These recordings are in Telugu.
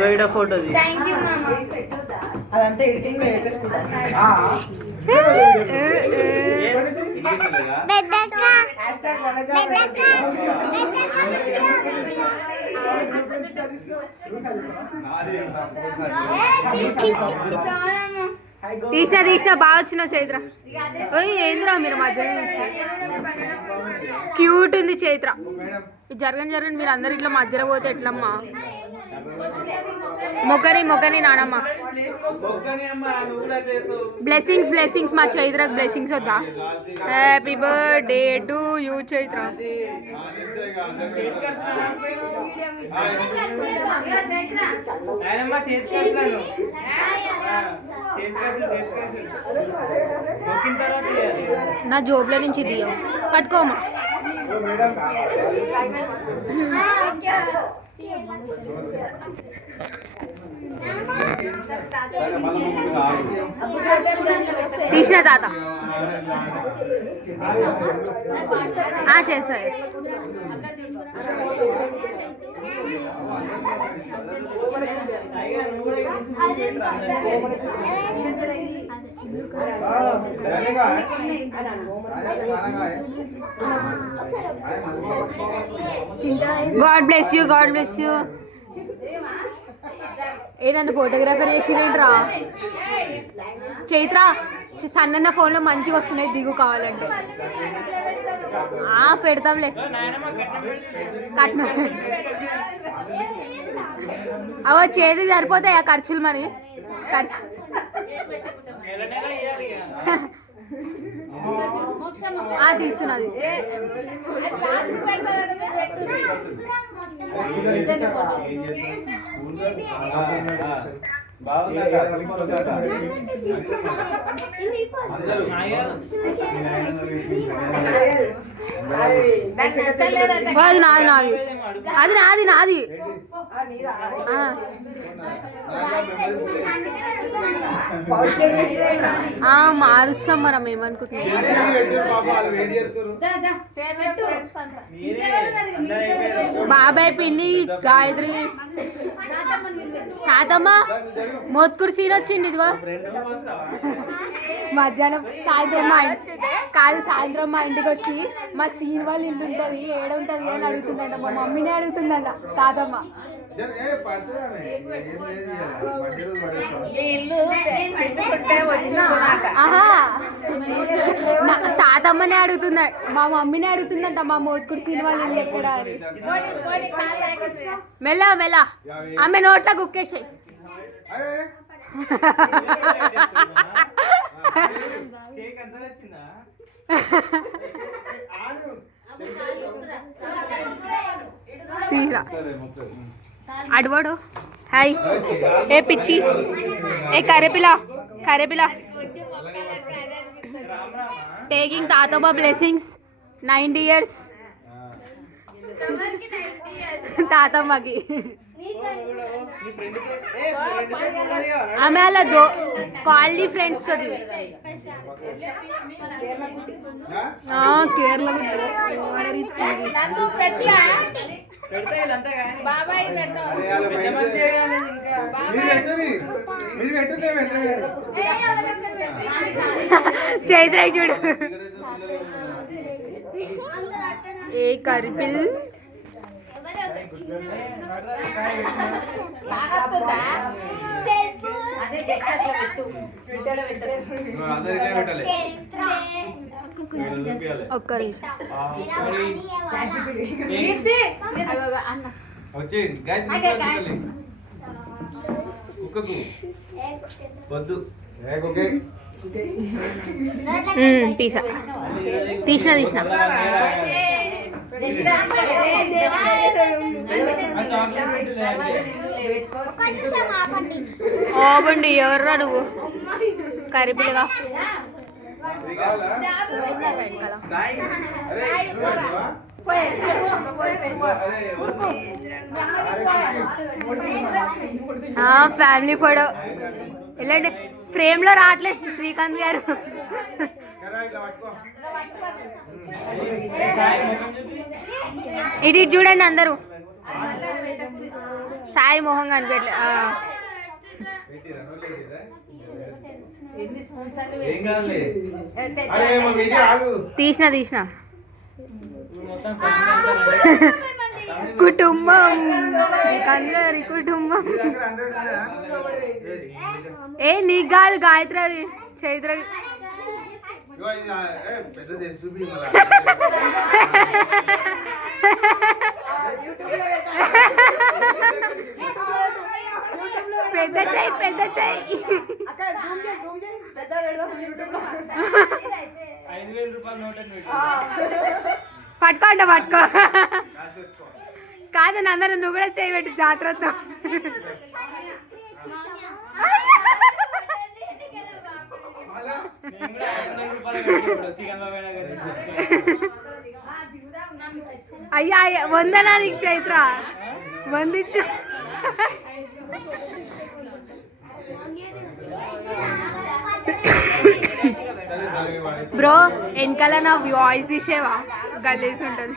గైడ ఫోటో అదంతా ఎడిటింగ్ లో వేపేసుకుంటా. తీసిన బాగా వచ్చినావు చైత్ర. ఏంద్రా మీరు మధ్యలో నుంచి క్యూట్ ఉంది చైత్ర. జరగండి మీరు అందరు ఇట్లా మధ్యలో పోతే ఎట్లమ్మా. మొక్కని నానమ్మ. బ్లెస్సింగ్స్ మా చైత్రకు బ్లెస్సింగ్స్ వద్దా. Happy birthday to you Chaitra. నా జోబులో నుంచి దియ్యం పట్టుకోమా. తీసిన తాత చేస్తా. God bless you. ఏదన్నా ఫోటోగ్రాఫర్ చేసిరేంట్రా చైత్ర. సన్న ఫోన్లో మంచిగా వస్తున్నాయి, దిగు కావాలంటే. పెడతాంలే కట్నం. అవో చేతికి సరిపోతాయి ఆ ఖర్చులు మరి. తీస్తున్నా. అది నాది. మారుస్తాం మనం ఏమనుకుంటున్నాం. బాబాయ్ పిన్ని గాయత్రి తాతమ్మ మోత్కుడు సీన్ వచ్చింది. ఇదిగో మధ్యాహ్నం సాయంత్రం మా ఇంటికి వచ్చి మా సీన్ వాళ్ళ ఇల్లు ఉంటుంది ఏడ ఉంటుంది అని అడుగుతుందంట. మా మమ్మీనే అడుగుతుందంట తాతమ్మ. తాతమ్మనే అడుగుతుందా, మా మమ్మీనే అడుగుతుందంట మా మోత్కుడు సీన్ వాళ్ళ ఇల్లు ఎక్కడ అని. మెల్ల ఆమె నోట్ల కుక్కేసాయి. తీరా అడవాడు. హాయ్ ఏ పిచ్చి ఏ కరేపిలా టేకింగ్ తాతమ్మ బ్లెస్సింగ్స్ 90 years తాతమ్మకి. ఆమె అలా కాలనీ ఫ్రెండ్స్ తోటి కేరళ చైత్ర చూడు. ఏ కరిపిల్ ఒక్కరి తీసిన ఓబండి ఎవర్రా నువ్వు కరిపిల్లగా. ఫ్యామిలీ ఫోటో ఎలాంటి ఫ్రేమ్ లో రావట్లేదు శ్రీకాంత్ గారు. ఇది చూడండి అందరూ. సాయి మొహం కనిపెట్టలే. తీసిన కుటుంబం అందరి కుటుంబం. ఏ నీకు కాదు గాయత్రి చైత్ర. పెద్ద చెయ్యి పెద్ద చెయ్యి. పట్టుకోండి పట్టుకో. కాదు నందన నువ్వు కూడా చేయి పెట్టు జాగ్రత్త. అయ్యా వందనా నీకు చైత్ర వందించు. బ్రో వెనకాల నా వాయిస్ తీసేవా? గల్లేసి ఉంటుంది.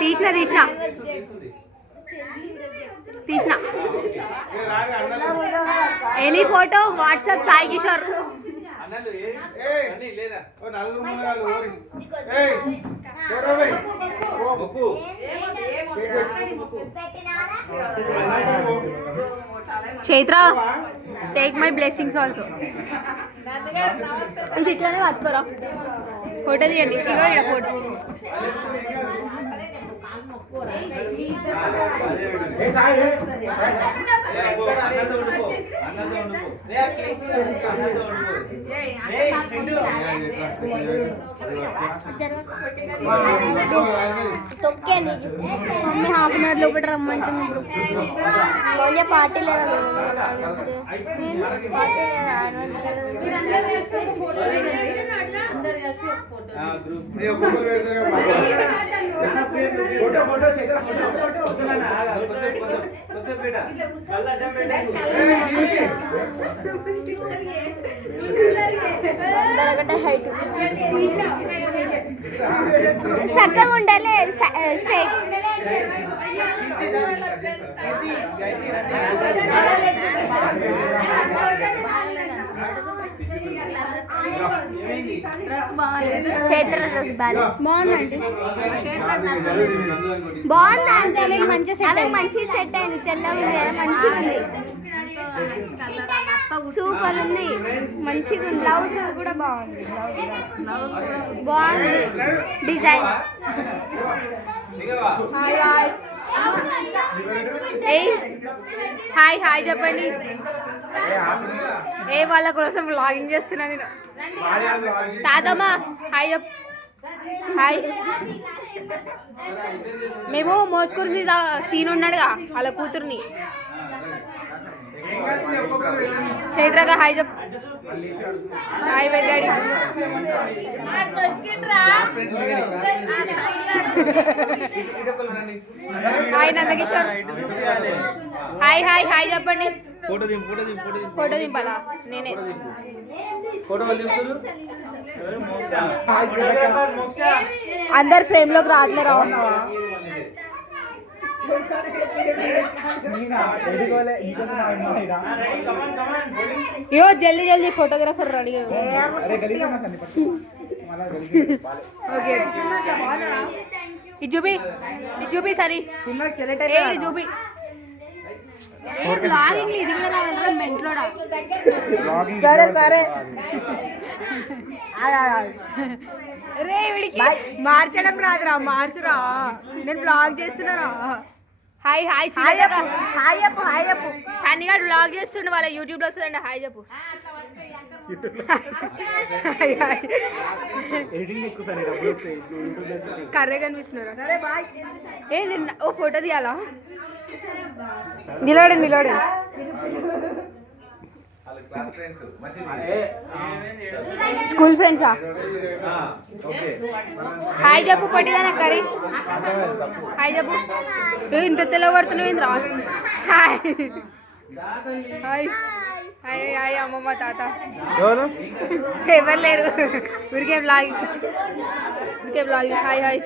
తీసిన any photo WhatsApp Sai Kishore. Chaitra take my blessings also. ఇది ఇట్లానే పట్టుకోరా. ఫోటో తీయండి. ఇగో ఇక్కడ photo. Mummy half an hour లోపల రమ్మంటుంది. పార్టీ లేదా హైట్ చక్కగా ఉండాలి. చైత్ర డ్రెస్ బాగుందండి. బాగుంది. మంచి సెట్ అయింది. తెల్లగా ఉంది కదా, మంచిగా ఉంది. సూపర్ ఉంది, మంచిగా ఉంది. బ్లౌజ్ కూడా బాగుంది. బాగుంది డిజైన్. హాయ్ హాయ్ చెప్పండి. ఏ వాళ్ళ కోసం వ్లాగింగ్ చేస్తున్నా నేను. తాతమ్మ హాయ్ చెప్. హాయ్. మేము మోత్కూరు సీన్ ఉన్నాడుగా వాళ్ళ కూతుర్ని. చైత్రగా హాయ్ చెప్. హాయ్ పెట్టాడు. Hi Nandakishore. Hi hi hi చెప్పండి. ఫోటో దింపాలా? నేనే. అందరు ఫ్రేమ్ లోకి రావట్లేరా? यो जल्दी जल्दी फोटोग्राफर रेडी ओके చూపి సరి చూపి బ్లాగింగ్ ఇది కూడా రావాలరా మెంట్లోడా. సరే సరే రే వీడికి మార్చడం రాదురా. మార్చురా, నేను బ్లాగ్ చేస్తున్నారా. హాయ్ హాయ్ హాయ్ చెప్పు. హాయ్ చెప్పు. సన్నిగాడు బ్లాగ్ చేస్తుండే వాళ్ళ యూట్యూబ్లో వస్తుందండి. హాయ్ చెప్పు. కర్రే కనిపిస్తున్నారా? ఏ నేను ఓ ఫోటో తీయాలా? నిలబడి స్కూల్ ఫ్రెండ్సా? హాయ్ చెప్పు. పట్టిదానా కర్రీ. హాయ్ చెప్పు. ఇంత తెల్లబడుతున్నావు ఏంద్రా? హాయ్ హాయ్ హాయ్ హాయ్ అమ్మమ్మ తాత ఎవరు లేరు. ఊరికే బ్లాగ్ హాయ్ హాయ్